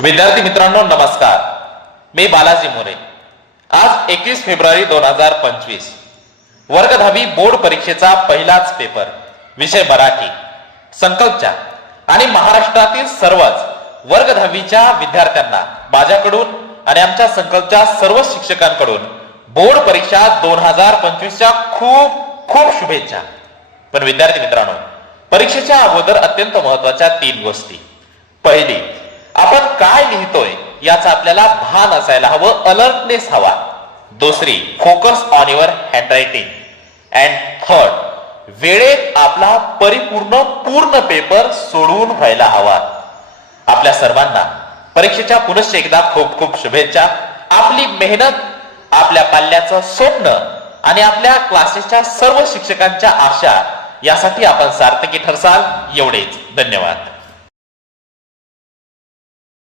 विद्यार्थी मित्रांनो नमस्कार. मी बालाजी मोरे. आज एकवीस फेब्रुवारी दोन हजार पंचवीस. वर्ग दहावी बोर्ड परीक्षेचा पहिलाच पेपर विषय मराठी संकल्पच्या आणि महाराष्ट्रातील सर्वच वर्ग दहावीच्या विद्यार्थ्यांना माझ्याकडून आणि आमच्या संकल्पच्या सर्व शिक्षकांकडून बोर्ड परीक्षा दोन हजार पंचवीसच्या खूप खूप शुभेच्छा. पण विद्यार्थी मित्रांनो परीक्षेच्या अगोदर अत्यंत महत्त्वाच्या तीन गोष्टी. पहिली लिहितोय याचा आपल्याला भान असायला हवं अलर्टनेस हवा. दुसरी focus on your handwriting and third वेळेत आपला परिपूर्ण पूर्ण पेपर सोडवून व्हायला हवा. आपल्या सर्वांना परीक्षेच्या पुनश्च एकदा खूप खूप शुभेच्छा. आपली मेहनत आपल्या पाल्याचं स्वप्न आणि आपल्या क्लासेसच्या सर्व शिक्षकांच्या आशा यासाठी आपण सार्थकी ठरसाल. एवढेच. धन्यवाद.